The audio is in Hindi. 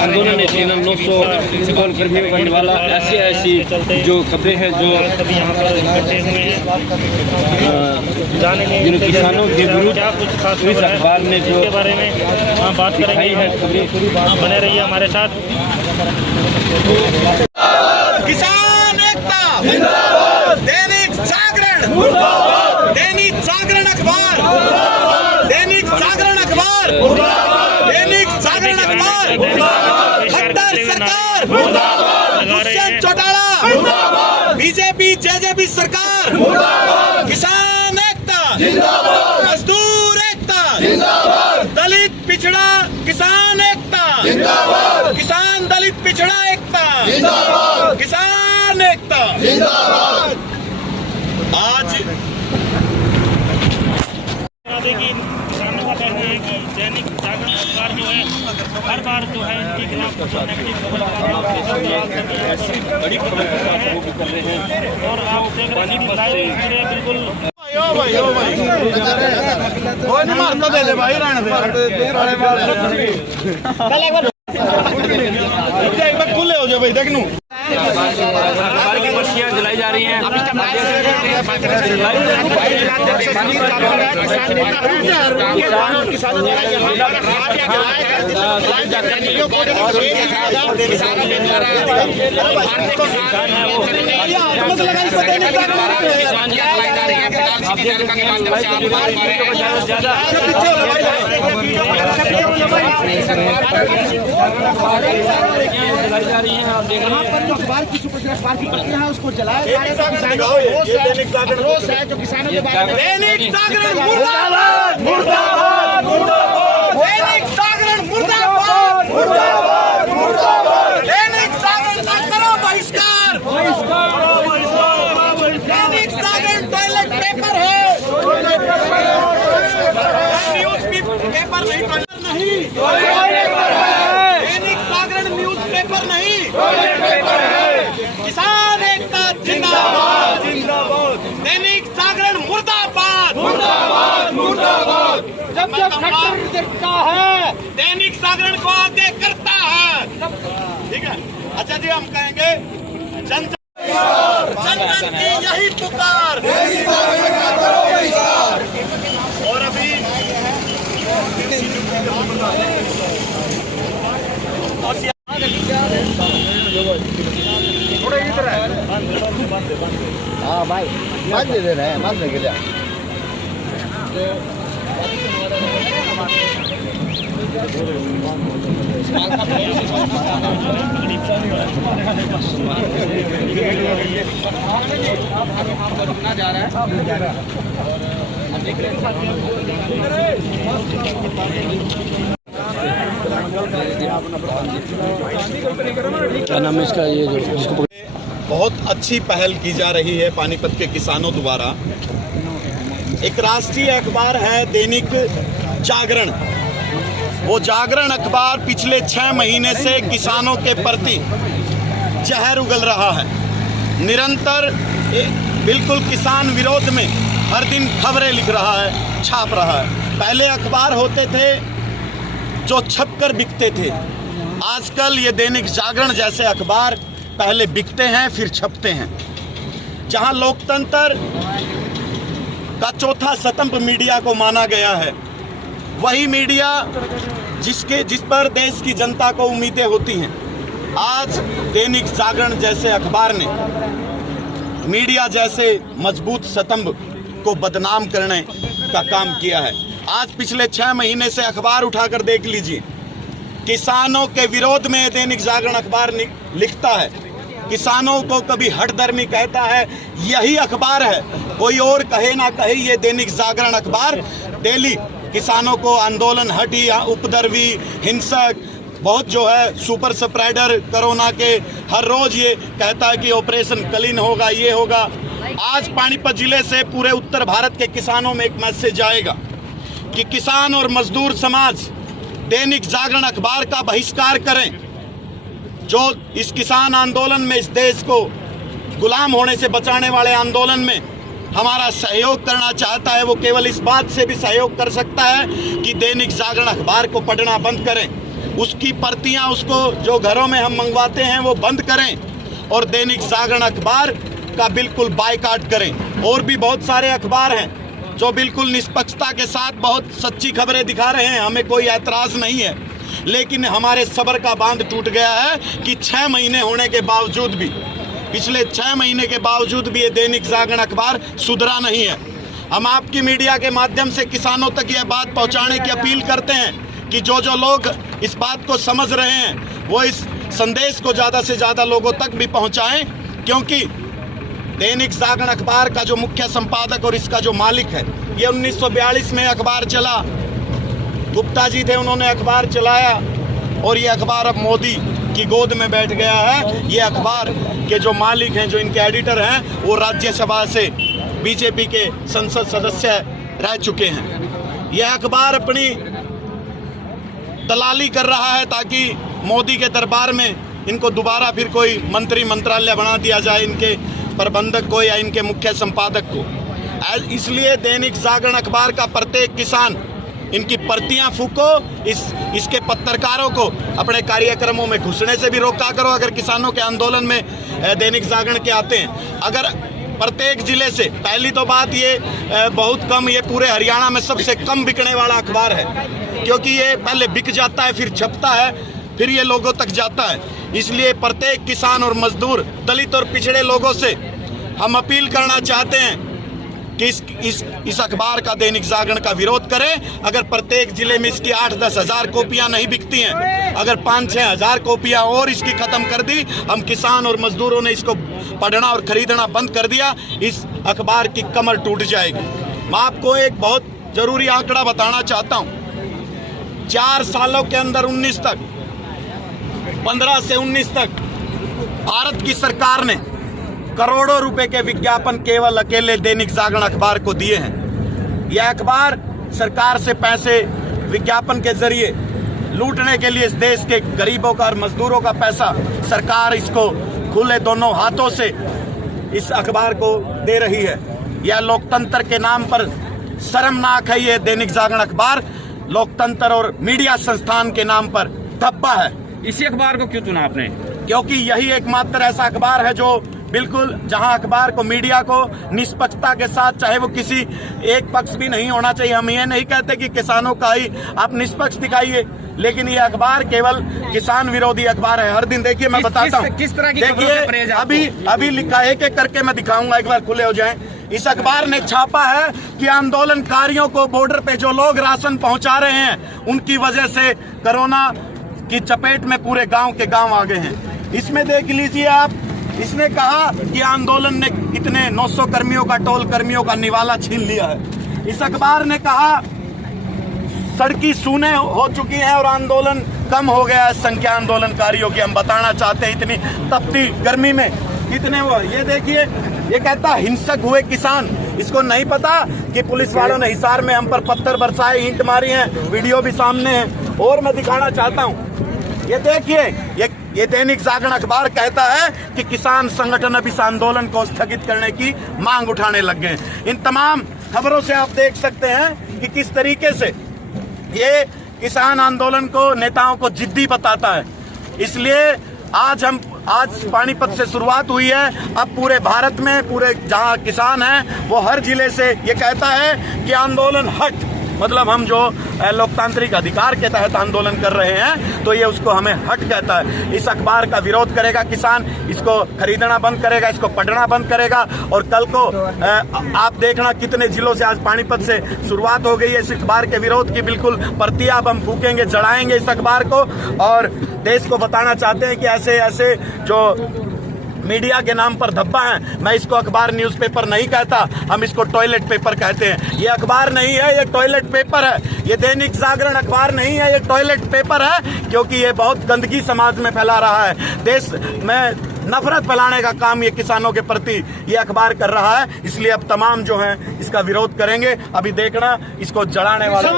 आंदोलन ने 900 कर्मियों का निवाला, ऐसी जो खबरें हैं जो यहाँ पर इकट्ठे हुए हैं, जिन किसानों के विरुद्ध इस अखबार ने जो के बारे में बात करेंगे है, बने रहिए हमारे साथ। किसान एकता जिंदाबाद, दैनिक जागरण मुर्दाबाद, दैनिक जागरण अखबार, दैनिक जागरण अखबार, दैनिक जागरण अखबार, खट्टर सरकार मुर्दाबाद, दुष्यंत चौटाला मुर्दाबाद, बीजेपी जेजेपी सरकार मुर्दाबाद, किसान एकता जिंदाबाद, मजदूर एकता जिंदाबाद, दलित पिछड़ा किसान एकता जिंदाबाद, किसान दलित पिछड़ा एकता जिंदाबाद, किसान एकता जिंदाबाद। आज किसानों का कहना है कि दैनिक जागरण अखबार जो है हर बार जो है इनके खिलाफ नेगेटिव खबर बड़ी खबर कर रहे हैं और आप देख रहे हैं बिल्कुल कोई नहीं मारता, दे दे भाई, रहने दे एक बार खुले हो जाओ भाई, देख नू अखबार की बत्तियां जलाई जा रही हैं। अखबार की अखबार की प्रतियां हैं उसको जलाया रोज है जो किसानों के बारे में। दैनिक जागरण मुर्दाबाद मुर्दाबाद मुर्दाबाद, दैनिक जागरण मुर्दाबाद मुर्दाबाद मुर्दाबाद, दैनिक जागरण का करो बहिष्कार, दैनिक जागरण टॉयलेट पेपर है, न्यूज पेपर नहीं, दैनिक जागरण न्यूज पेपर नहीं, किसान एकता जिंदाबाद जिंदाबाद, दैनिक जागरण मुर्दाबाद मुर्दाबाद मुर्दाबाद। जब खट्टर देखता है दैनिक जागरण को आगे करता है, ठीक है। अच्छा जी, हम कहेंगे जन की यही पुकार, और अभी हाँ भाई मान दे रहे हैं, मान के लिए जा रहा है। क्या नाम है इसका, ये जो जिसको बहुत अच्छी पहल की जा रही है पानीपत के किसानों द्वारा। एक राष्ट्रीय अखबार है दैनिक जागरण। वो जागरण अखबार पिछले 6 महीने से किसानों के प्रति जहर उगल रहा है। निरंतर बिल्कुल किसान विरोध में हर दिन खबरें लिख रहा है, छाप रहा है। पहले अखबार होते थे जो छपकर बिकते थे, आजकल ये दैनिक जागरण जैसे अखबार पहले बिकते हैं फिर छपते हैं। जहां लोकतंत्र का चौथा स्तंभ मीडिया को माना गया है, वही मीडिया जिस पर देश की जनता को उम्मीदें होती हैं, आज दैनिक जागरण जैसे अखबार ने मीडिया जैसे मजबूत स्तंभ को बदनाम करने का काम किया है। आज पिछले 6 महीने से अखबार उठाकर देख लीजिए, किसानों के विरोध में दैनिक जागरण अखबार लिखता है। किसानों को कभी हठधर्मी कहता है, यही अखबार है, कोई और कहे ना कहे, ये दैनिक जागरण अखबार डेली किसानों को आंदोलन हटी, उपद्रवी, हिंसक, बहुत जो है सुपर स्प्रेडर कोरोना के, हर रोज ये कहता है कि ऑपरेशन कलीन होगा, ये होगा। आज पानीपत जिले से पूरे उत्तर भारत के किसानों में एक मैसेज आएगा कि किसान और मजदूर समाज दैनिक जागरण अखबार का बहिष्कार करें, जो इस किसान आंदोलन में इस देश को गुलाम होने से बचाने वाले आंदोलन में हमारा सहयोग करना चाहता है वो केवल इस बात से भी सहयोग कर सकता है कि दैनिक जागरण अखबार को पढ़ना बंद करें, उसकी प्रतियां उसको जो घरों में हम मंगवाते हैं वो बंद करें और दैनिक जागरण अखबार का बिल्कुल बायकॉट करें। और भी बहुत सारे अखबार हैं जो बिल्कुल निष्पक्षता के साथ बहुत सच्ची खबरें दिखा रहे हैं, हमें कोई ऐतराज़ नहीं है, लेकिन हमारे सब्र का बांध टूट गया है कि 6 महीने होने के बावजूद भी, पिछले 6 महीने के बावजूद भी ये दैनिक जागरण अखबार सुधरा नहीं है। हम आपकी मीडिया के माध्यम से किसानों तक यह बात पहुंचाने की अपील करते हैं कि जो लोग इस बात को समझ रहे हैं वो इस संदेश को ज़्यादा से ज़्यादा लोगों तक भी पहुंचाएं, क्योंकि दैनिक जागरण अखबार का जो मुख्य संपादक और इसका जो मालिक है, ये 1942 में अखबार चला, गुप्ता जी थे, उन्होंने अखबार चलाया और ये अखबार अब मोदी की गोद में बैठ गया है। ये अखबार के जो मालिक हैं, जो इनके एडिटर हैं, वो राज्यसभा से बीजेपी के संसद सदस्य रह चुके हैं। यह अखबार अपनी दलाली कर रहा है ताकि मोदी के दरबार में इनको दोबारा फिर कोई मंत्री मंत्रालय बना दिया जाए, इनके प्रबंधक को या इनके मुख्य संपादक को। इसलिए दैनिक जागरण अखबार का प्रत्येक किसान इनकी प्रतियां फूको, इसके पत्रकारों को अपने कार्यक्रमों में घुसने से भी रोका करो। अगर किसानों के आंदोलन में दैनिक जागरण के आते हैं, अगर प्रत्येक जिले से, पहली तो बात ये बहुत कम, ये पूरे हरियाणा में सबसे कम बिकने वाला अखबार है, क्योंकि ये पहले बिक जाता है, फिर छपता है, फिर ये लोगों तक जाता है। इसलिए प्रत्येक किसान और मजदूर, दलित और पिछड़े लोगों से हम अपील करना चाहते हैं कि इस अखबार का, दैनिक जागरण का विरोध करें। अगर प्रत्येक जिले में इसकी 8-10 हज़ार कॉपियाँ नहीं बिकती हैं, अगर 5-6 हज़ार कॉपियाँ और इसकी ख़त्म कर दी, हम किसान और मजदूरों ने इसको पढ़ना और ख़रीदना बंद कर दिया, इस अखबार की कमर टूट जाएगी। मैं आपको एक बहुत ज़रूरी आंकड़ा बताना चाहता हूँ। 4 सालों के अंदर 19 तक, 15 से 19 तक भारत की सरकार ने करोड़ों रुपए के विज्ञापन केवल अकेले दैनिक जागरण अखबार को दिए हैं। यह अखबार सरकार से पैसे विज्ञापन के जरिए लूटने के लिए, इस देश के गरीबों का और मजदूरों का पैसा सरकार इसको खुले दोनों हाथों से इस अखबार को दे रही है। यह लोकतंत्र के नाम पर शर्मनाक है। यह दैनिक जागरण अखबार लोकतंत्र और मीडिया संस्थान के नाम पर धब्बा है। इसी अखबार को क्यों चुना आपने? क्योंकि यही एकमात्र ऐसा अखबार है जो बिल्कुल, जहां अखबार को, मीडिया को निष्पक्षता के साथ, चाहे वो किसी एक पक्ष भी नहीं होना चाहिए। हम ये नहीं कहते कि किसानों का ही आप निष्पक्ष दिखाइए, लेकिन ये अखबार केवल किसान विरोधी अखबार है। हर दिन देखिए, मैं बताता हूँ, किस तरह की देखिए अभी लिखा है, एक करके मैं दिखाऊंगा, एक बार खुले हो जाए। इस अखबार ने छापा है कि आंदोलनकारियों को बॉर्डर पे जो लोग राशन पहुंचा रहे हैं, उनकी वजह से कोरोना की चपेट में पूरे गांव के गांव आ गए हैं। इसमें देख लीजिए आप, इसने कहा कि आंदोलन ने कितने 900 कर्मियों का, टोल कर्मियों का निवाला छीन लिया है। इस अखबार ने कहा सड़की सूने हो चुकी हैं और आंदोलन कम हो गया है संख्या आंदोलनकारियों की। हम बताना चाहते हैं इतनी तपती गर्मी में कितने वो, ये देखिए, ये कहता हिंसक हुए किसान। इसको नहीं पता कि पुलिस वालों ने हिसार में हम पर पत्थर बरसाए, ईंट मारी हैं, वीडियो भी सामने है। और मैं दिखाना चाहता हूँ, ये देखिए, ये दैनिक जागरण अखबार कहता है कि किसान संगठन अब इस आंदोलन को स्थगित करने की मांग उठाने लग गए। इन तमाम खबरों से आप देख सकते हैं कि किस तरीके से ये किसान आंदोलन को, नेताओं को जिद्दी बताता है। इसलिए आज पानीपत से शुरुआत हुई है, अब पूरे भारत में, पूरे जहां किसान हैं वो हर जिले से ये कहता है कि आंदोलन हट, मतलब हम जो लोकतांत्रिक अधिकार के तहत आंदोलन कर रहे हैं, तो ये उसको हमें हट कहता है। इस अखबार का विरोध करेगा किसान, इसको खरीदना बंद करेगा, इसको पढ़ना बंद करेगा। और कल को आप देखना कितने जिलों से, आज पानीपत से शुरुआत हो गई है इस अखबार के विरोध की। बिल्कुल प्रतियां अब हम फूकेंगे, जलाएंगे इस अखबार को और देश को बताना चाहते हैं कि ऐसे ऐसे जो मीडिया के नाम पर धब्बा है। मैं इसको अखबार न्यूज़पेपर नहीं कहता, हम इसको टॉयलेट पेपर कहते हैं। ये अखबार नहीं है, ये टॉयलेट पेपर है। ये दैनिक जागरण अखबार नहीं है, ये टॉयलेट पेपर है, क्योंकि ये बहुत गंदगी समाज में फैला रहा है। देश में नफरत फैलाने का काम ये किसानों के प्रति ये अखबार कर रहा है। इसलिए अब तमाम जो हैं इसका विरोध करेंगे। अभी देखना, इसको जलाने वाले